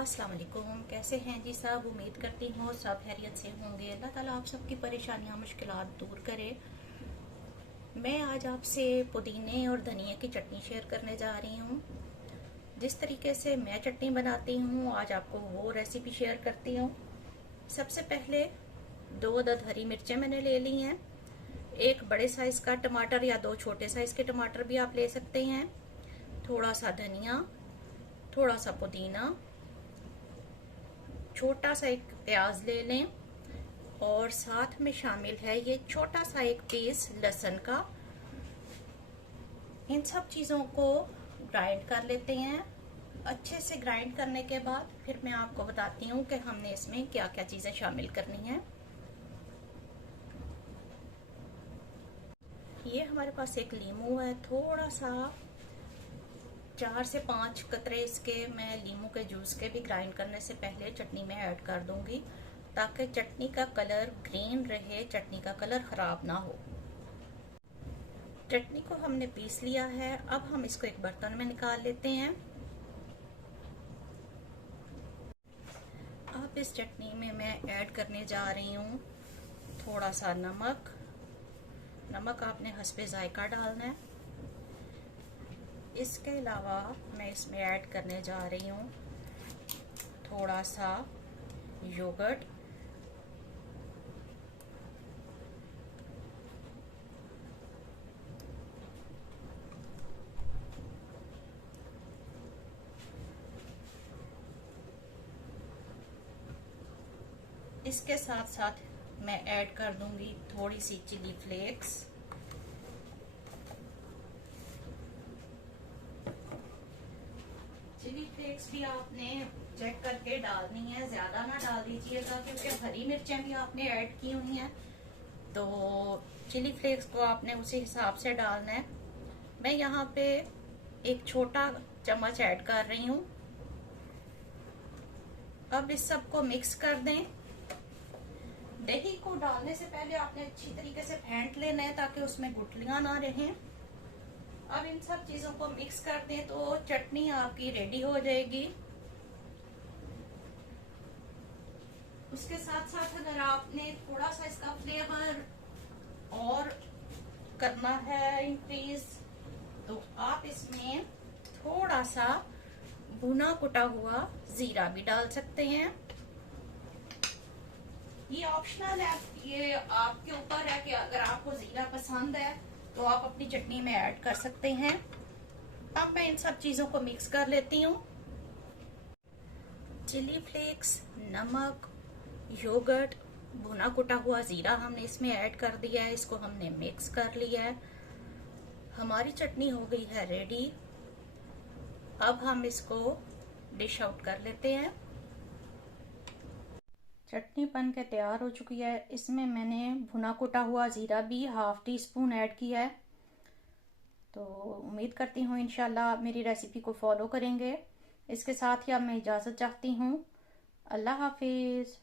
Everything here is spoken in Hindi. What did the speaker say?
अस्सलाम वालेकुम। कैसे हैं जी सब? उम्मीद करती हूँ सब खैरियत से होंगे। अल्लाह ताला आप सबकी परेशानियाँ मुश्किलात दूर करे। मैं आज आपसे पुदीने और धनिया की चटनी शेयर करने जा रही हूँ। जिस तरीके से मैं चटनी बनाती हूँ आज आपको वो रेसिपी शेयर करती हूँ। सबसे पहले 2 अदद हरी मिर्चें मैंने ले ली हैं। एक बड़े साइज़ का टमाटर या 2 छोटे साइज़ के टमाटर भी आप ले सकते हैं। थोड़ा सा धनिया, थोड़ा सा पुदीना, छोटा सा एक प्याज ले लें और साथ में शामिल है ये छोटा सा एक पीस लहसुन का। इन सब चीज़ों को ग्राइंड कर लेते हैं। अच्छे से ग्राइंड करने के बाद फिर मैं आपको बताती हूँ कि हमने इसमें क्या क्या चीज़ें शामिल करनी हैं। ये हमारे पास एक लीमू है, थोड़ा सा 4 से 5 कतरे इसके मैं लीमू के जूस के भी ग्राइंड करने से पहले चटनी में ऐड कर दूंगी ताकि चटनी का कलर ग्रीन रहे, चटनी का कलर खराब ना हो। चटनी को हमने पीस लिया है। अब हम इसको एक बर्तन में निकाल लेते हैं। अब इस चटनी में मैं ऐड करने जा रही हूँ थोड़ा सा नमक। नमक आपने हस्बे जायका डालना है। इसके अलावा मैं इसमें ऐड करने जा रही हूँ थोड़ा सा योगर्ट। इसके साथ साथ मैं ऐड कर दूंगी थोड़ी सी चिली फ्लेक्स। चिली फ्लेक्स भी आपने चेक करके डालनी है, ज्यादा ना डाल दीजिएगा क्योंकि हरी मिर्चें भी आपने ऐड की हुई हैं, तो चिली फ्लेक्स को आपने उसी हिसाब से डालना है। मैं यहाँ पे एक छोटा चम्मच ऐड कर रही हूँ। अब इस सबको मिक्स कर दें। दही को डालने से पहले आपने अच्छी तरीके से फेंट लेना है ताकि उसमें गुठलियां ना रहें। अब इन सब चीजों को मिक्स कर दें तो चटनी आपकी रेडी हो जाएगी। उसके साथ साथ अगर आपने थोड़ा सा इसका फ्लेवर और करना है इंक्रीज तो आप इसमें थोड़ा सा भुना कुटा हुआ जीरा भी डाल सकते हैं। ये ऑप्शनल है, ये आपके ऊपर है कि अगर आपको जीरा पसंद है तो आप अपनी चटनी में ऐड कर सकते हैं। अब मैं इन सब चीजों को मिक्स कर लेती हूँ। चिली फ्लेक्स, नमक, योगर्ट, भुना कुटा हुआ जीरा हमने इसमें ऐड कर दिया है। इसको हमने मिक्स कर लिया है। हमारी चटनी हो गई है रेडी। अब हम इसको डिश आउट कर लेते हैं। चटनी बन के तैयार हो चुकी है। इसमें मैंने भुना कुटा हुआ जीरा भी ½ टीस्पून ऐड किया है। तो उम्मीद करती हूँ इंशाल्लाह आप मेरी रेसिपी को फॉलो करेंगे। इसके साथ ही अब मैं इजाज़त चाहती हूँ। अल्लाह हाफिज़।